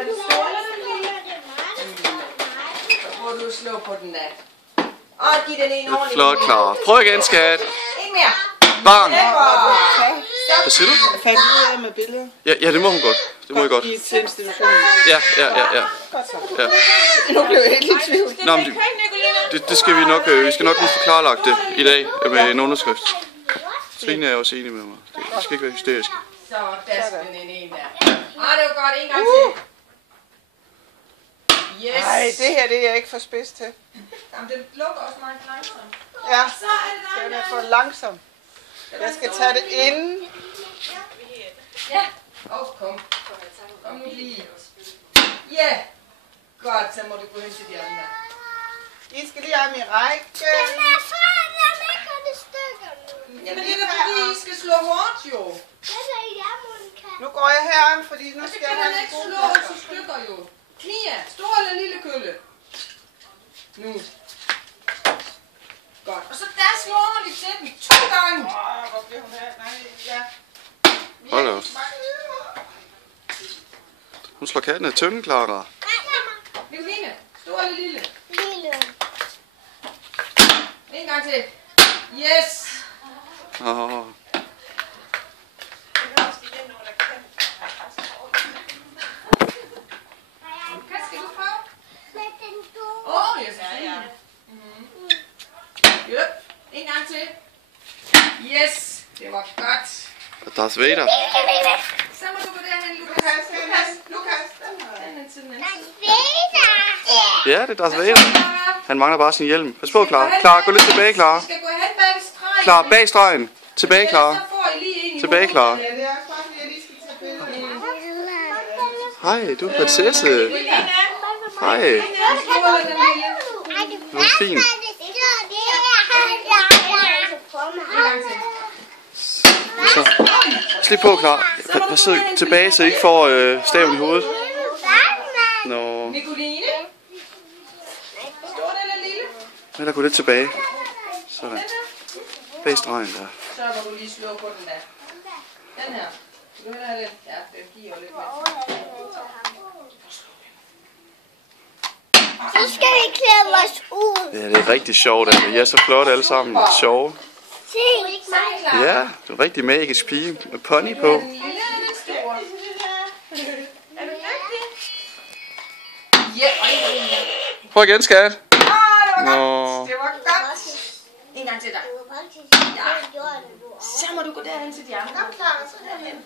have den store eller den lille? Så prøver du at slå på den der. Og giv den en ordentlig. Flot, Clara. Prøv igen, skat. Ikke mere. Bang. Hvad siger du? Fandt ud af med billeder? Ja, det må hun godt. Det må I godt. I til institutionen. Ja. Nu blev jeg helt i tvivl. Nå, men det skal vi nok. Vi skal nok lige få klarlagt det i dag med en underskrift. Trine er også enig med mig. Det skal ikke være hysterisk. Så dasken en der. Det var godt. En gang til. Yes. Nej, det her det er jeg ikke for spids til. Jamen, det lukker også meget langsomt. Ja, Så er det dig, den er for langsom. Jeg skal tage det inden. Ja. Kom. Kom nu lige. Ja. Godt, så må du gå hen til de andre. I skal lige have min række. Jamen, det er da fordi, I skal slå hårdt, jo. Nu går jeg herom, fordi nu Og så skal kan jeg man have ikke en slå god til stykker, jo. Knia, stor eller lille kølle? Nu. Godt. Og så dask nu ordentligt til den 2 gange. Hvor bliver hun her? Nej, ja. Hold da op. Hun slår katten af tønden, Clara. Nicoline, stor eller lille? En gang til. Yes. Skal du prøve? Jeg skal ja. Yep. En gang til. Yes. Det var godt. Og Darth Vader. Så må du gå derhen, Lukas. Den til den anden. Ja, det er Darth Vader. Han mangler bare sin hjelm. Pas på, Clara. Clara, gå lidt tilbage, Clara. Vi skal gå hen bag stregen. Clara, bag stregen. Tilbage, Clara. Så får I lige en i Tilbage, hovedet. Clara. Ja, det er også bare fordi, jeg lige skal tage billeder. Hej, du er prinsesse. Hej. Du er fin. Så, slip på, Clara. Pas tilbage, så I ikke får staven i hovedet. Nå. Nicoline. Stor eller lille? Eller gå lidt tilbage. Sådan. Bag stregen der. Så må du lige slå på den der. Den her. Vil du hellere have den? Ja, den giver jo lidt mere. Så skal vi klæde os ud. Ja, det er rigtig sjovt. Altså. I er så flotte alle sammen. Sjove. Se. Ja, du er en rigtig magisk pige med pony på. Den lille eller den store? Er du dygtig? Ja, Prøv igen, skat. det var Nå. godt. Det var godt. En gang til dig. Så må du gå derhen til de andre. Kom, Clara, så herhen.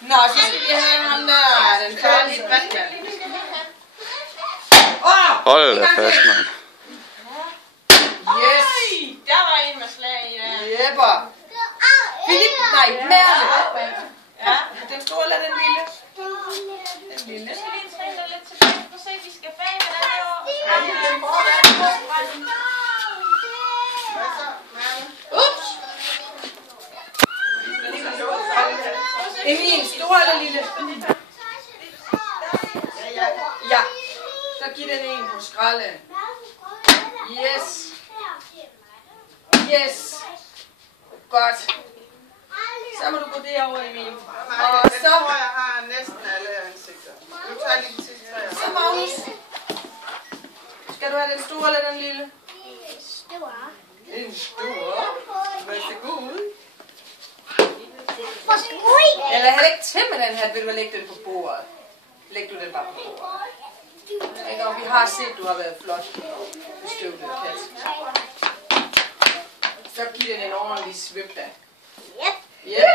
Nå, så skal vi have ham der, den kærlige Batman. Hold da fast, mand. Yes. Der var en med slag, ja. Jepper. Philip, nej, Merle. Ja, den store eller den lille? Den lille. Jeg skal lige træne dig lidt tilbage. Prøv at se, vi skal bag med den her. Ups. Emil, stor eller lille? Ja. Så giv den en på skralden. Yes. Yes. Godt. Så må du gå derover, Emil. Og Jeg så... tror, jeg har næsten alle ansigter. Nu tager jeg lige den sidste her. Så Magnus. Skal du have den store eller den lille? En stor. Værsgo. Eller heller ikke til med den her, vil du lægge den på bordet? Læg du den bare på bordet. Ikke, og vi har set, du har været flot bestøvlet kat. Så giv den en ordentlig svøb da. Ja.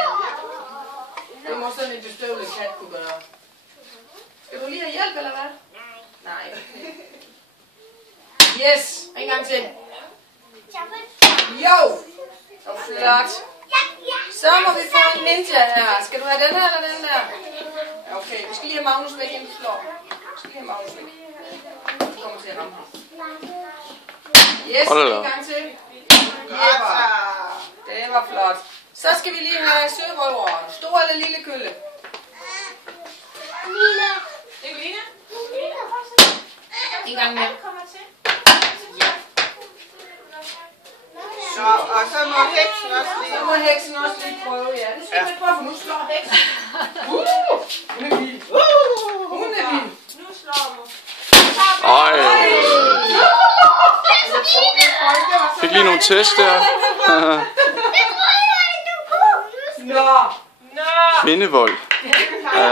Det må sådan en bestøvlet kat kunne gøre. Skal du lige have hjælp, eller hvad? Nej. Yes, en gang til. Jo! Så flot. Så må vi få en ninja her. Skal du have den her eller den der? Okay, vi skal lige have Magnus væk, inden du slår. Vi skal lige have Magnus væk. Du kommer til at ramme ham. Yes, en gang til. Jepper. Det var flot. Så skal vi lige have sørøveren. Stor eller lille kølle? Lille. Nicoline? En gang mere. Kommer til. Så, og så må heksen også lige. Så må heksen også lige prøve, ja. Det skal vi prøve, for nu slår heksen. Hun er vild. Hun er vild. nogle test der. Nå. Kvindevold. Ja.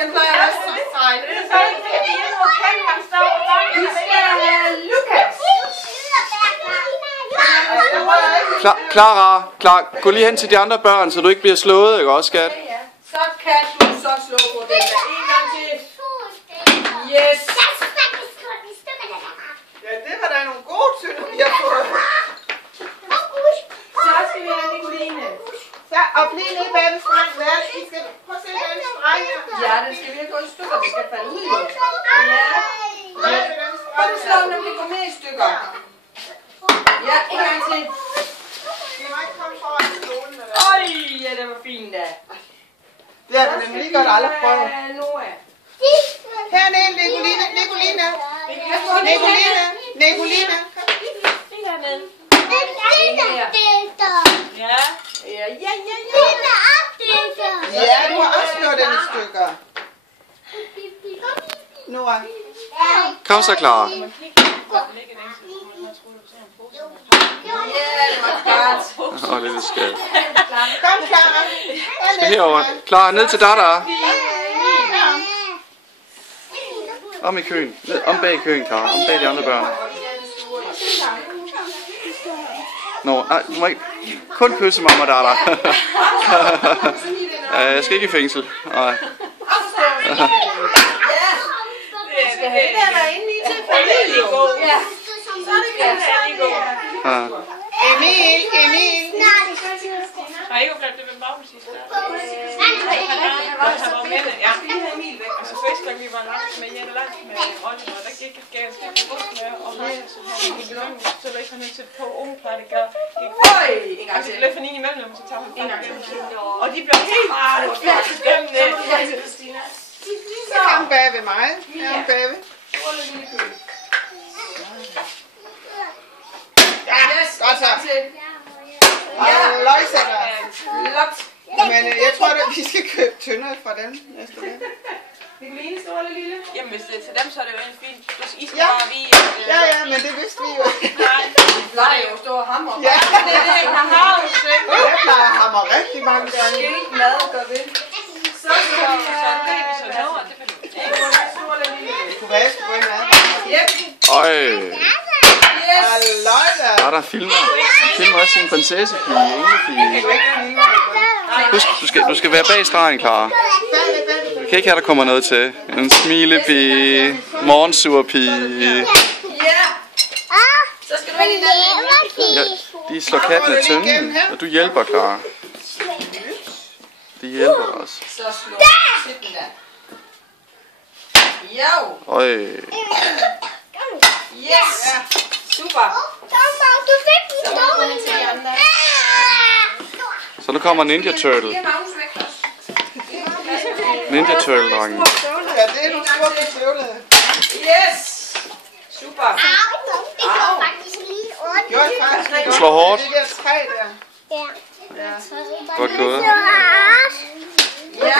Den plejer også at strege. Det er så ikke det, vi hjemme hos Ken, han står og banker. Vi skal have Lukas. Clara, gå lige hen til de andre børn, så du ikke bliver slået, ikke også, skat? Så kan du så slå på den der. En gang til. Yes. Ja, det var da nogle gode tynder, vi har fået. Så skal vi have Nicoline. Så, og bliv nede bag ved strengen. I skal prøve at se den streng her. Ja, den skal virkelig gå i stykker. Det skal falde ud. Ja. Prøv at se den Prøv streng. at slå den, om det går med i stykker. Ja, en gang til. Vi må ikke komme foran stolen med det. Øj, ja, det var fint da. Det har vi nemlig lige godt aldrig prøvet. Noah. Hernede, Nicoline. Nicoline. Nicoline. Lige hernede. Ja. Ja. Ja, du har også slået den i stykker. Nora. Kom så, Clara. Ja, det var godt. Lille skat. Kom, Clara. Skal herover. Clara, ned til Dada. Om i køen. Om bag køen, Clara. Om bag de andre børn. Nå, nej, du må ikke kun kysse mamma, Dada. Jeg skal ikke i fængsel. Nej. Skal have det derinde lige til familie. Ja. Så er det godt. Ja. Emil. Har I ikke oplevet det med Magnus sidste år? Han var med det, ja. Og så første gang vi var langt med Jette langt med Oliver, der gik det galt til bussen og han så løb han til på ungeprædiker. Og så løb han ind imellem, og så tager han fat. Og de blev helt stemmende. Kom bag ved mig. Kom bag ved. Ja, godt så. Og løgsætter. Men jeg tror, at vi skal købe tynder fra dem næste gang. Nicoline, stor eller lille? Jamen hvis det er til dem, så er det jo en fint. I skal Ja. bare vide, at... Ja, men det vidste vi jo. Nej, Vi plejer jo at stå og hammer. Ja, det er det, jeg har jo selv. jeg plejer at hamre rigtig mange gange. Skilt mad gør ved. Så skal vi Så have... det er vi så nå, og det vil du ikke. Stor eller lille? Det kunne være, jeg skulle gå ind ad. Yep. Øj. Yes. Halløj Dada filmer. Filmer også sin prinsessepige, englepige. Husk, du skal være bag stregen, Clara. Jeg kan ikke have, der kommer noget til. En smilepige, morgensurpige. Ja. Så skal du have din anden. Ja, de slår katten af tønden, og du hjælper, Clara. De hjælper også. Så slå til den der. Jo. Øj. Yes. Super. Så må du gå hen til de andre. Så nu kommer Ninja Turtle. Det er Magnus væk. Ninja Turtle-drengen. Ja, det er du store på støvlet. Yes. Super. Gjorde jeg faktisk. Du slår hårdt. Det der træ der. Godt gået. Ja.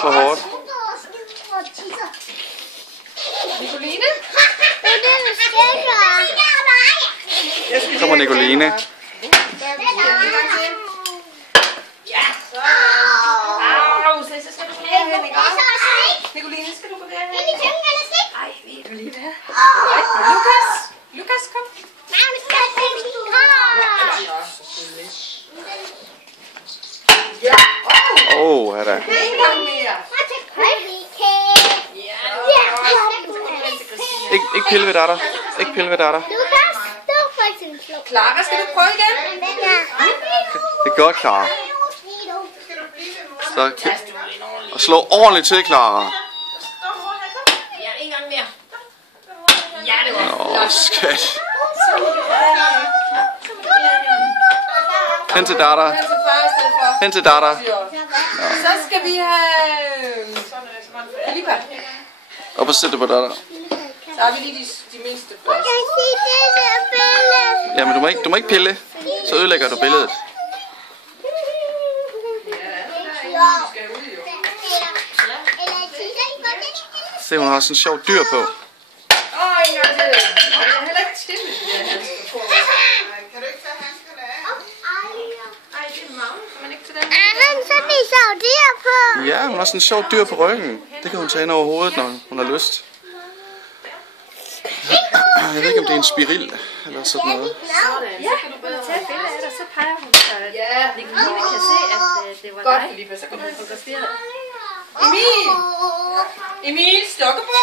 Slå hårdt. Nicoline? Kommer Nicoline. En gang til. Ja. Så. Au, så skal du gå derhen, ikke? Nicoline, skal du gå derhen? Ej, ved du lige det? Lukas, kom. Ja. Åh, er der. En gang mere. Ikke pille ved Dada. Ikke pille ved Dada. Clara, skal du prøve igen? Det er godt, Clara. Så, og slå ordentligt til, Clara. Ja, en gang mere. Ja, det var Åh, skat. Hen til Dada. hen til far i stedet for. Hen til Dada. Så skal vi have Filippa. Op og sæt det på Dada. Så har vi lige de mindste først. Ja, men du må ikke pille. Så ødelægger du billedet. Se, hun har sådan en sjov dyr på. En gang til. Jeg er heller ikke til, at han skal få. sjovt dyr på. Ja, hun har sådan en sjov dyr på ryggen. Det kan hun tage ind over hovedet, når hun har lyst. Jeg ved ikke, om det er en spiril eller sådan noget. Ja, så kan du tage et billede af det, så peger hun, så Nicoline kan se, at det var Godt, dig. Filippa, så kan du Fotografere dig. Emil, Stokkebo.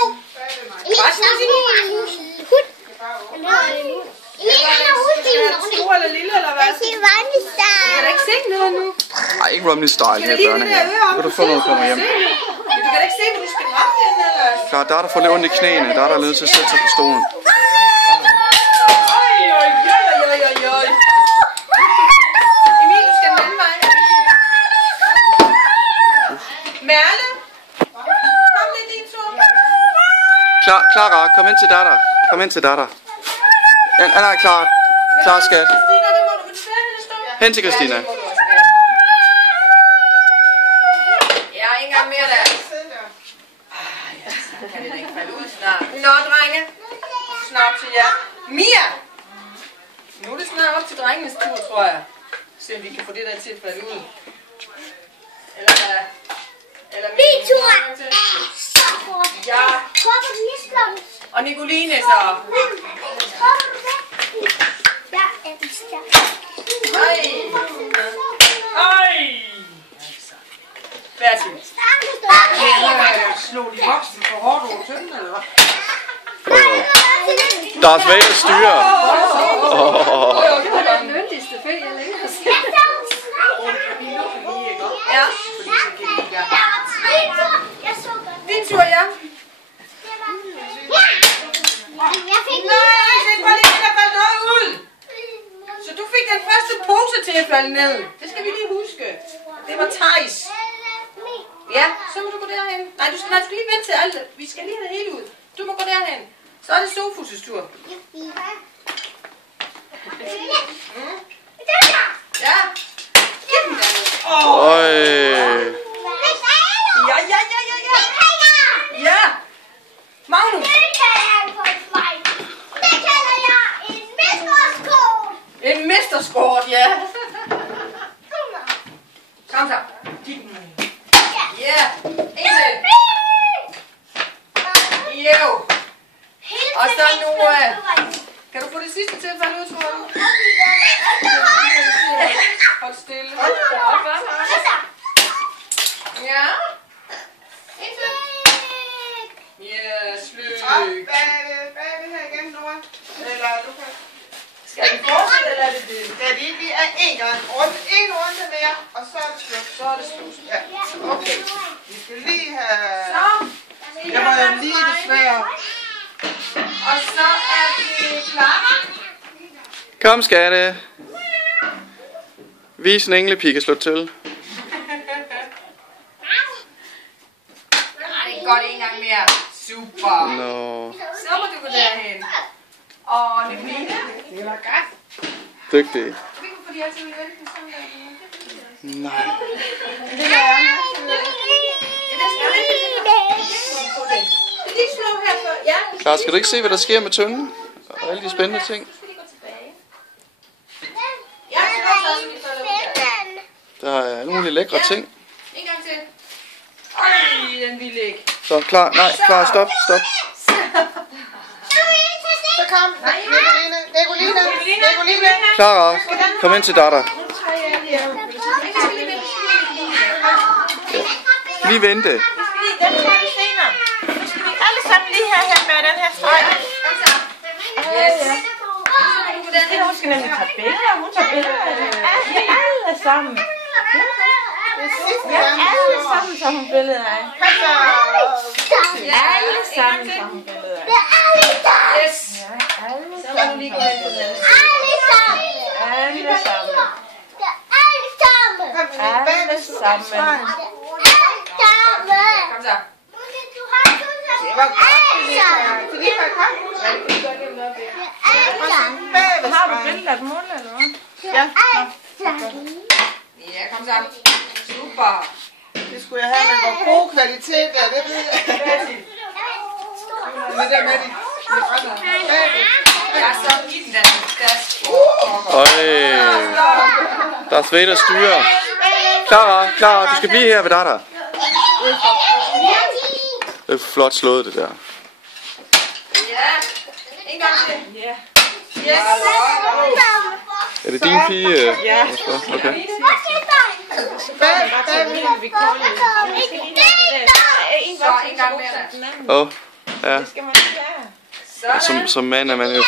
Stor eller lille, eller hvad? Kan du ikke se noget nu? Nej, ikke Romney Style her i børnehaven. Det kan du få, når du kommer hjem. Du kan da ikke se, hvor du skal ramme den, eller? Klar, der er der får lidt ondt i knæene. Der er der nødt til at sætte sig på stolen. Oj. Emil, du skal den anden vej. Merle. Kom, det er din tur. Clara, kom ind til datter. Kom ind til datter. Ja, nej, klar. Klar, skat. Christina, det må du desværre hende stå. Hen til Christina. Ja, en gang mere der. Så kan det da ikke falde ud snart. Nå, drenge. Snart til jer. Mia! Nu er det snart op til drengenes tur, tror jeg. Se om vi kan få det der til at falde ud. Eller Min tur. Ja. Og Nicoline så. Ej. Færdig. Slå de voksne for hårdt over tønden, eller hvad? Darth Vader styrer. Det var den yndigste fag, jeg længe har set. Ja. Din tur, ja. Nej, det var lige, der faldt noget ud. Så du fik den første pose til at falde ned. Det skal vi lige huske. Det var Thijs. Ja, så må du gå derhen. Nej, du skal lige vente til alt. Vi skal lige have det hele ud. Du må gå derhen. Så er det Sofus' tur. Ja. Giv den der. Øj. Ja. Ja. Magnus. En mesterskort, ja. Kom så. Giv den. Ja. En til. Jo. Og så nu, kan du få det sidste til at falde ud, tror du? Hold stille. Ja. En til. Ja, slyk. Hvad er det her igen, Nora? Eller du kan... Skal vi fortsætte, eller er det det? Ja, det er en gang rundt. En runde mere, og så er det slut. Så er det slut. Ja, okay. Vi skal lige have... Så. Jeg må jo lige desværre... Og så er det Clara. Kom, skatte. Vis en englepige kan slå til. Nej, det er godt en gang mere. Super. Nå. Så må du gå derhen. Og Nicoline. Det var godt. Dygtig. Vi kan få de her til at vælge på sådan der. Nej. Det gør jeg. Lige slå her for. Ja. Klar, skal du ikke se, hvad der sker med tønden? Og alle de spændende ting. Ja, så vi falder ud der. Der er alle mulige lækre ting. En gang til. Ej, den ville ikke. Så klar, nej, klar, stop. Så kom. Nicoline. Clara, kom ind til datter. Lige vente. Den tager vi senere. Nu skal vi alle sammen lige have her med den her streg. Hun skal nemlig tage billeder. Hun tager billeder af alle sammen. Ja, alle sammen tager hun billeder af. Alle sammen tager hun billeder af. Yes. Så må du lige gå hen på den anden side. Alle sammen. Alle sammen. Kom så. Har du billeder af dem mål, eller hvad? Ja. Ja, kom så. Super. Det skulle jeg have, men hvor god kvalitet er det, ved jeg. Det der med de andre. Ja, så giv den den. Øj. Darth Vader styrer. Clara, du skal blive her ved dig der. Det er flot slået, det der. Ja, en gang til. Ja. Yes. Er det din pige? Ja. Okay. En voksen en gang mere. den anden. Åh, ja. Det skal man ikke være. Som mand er man jo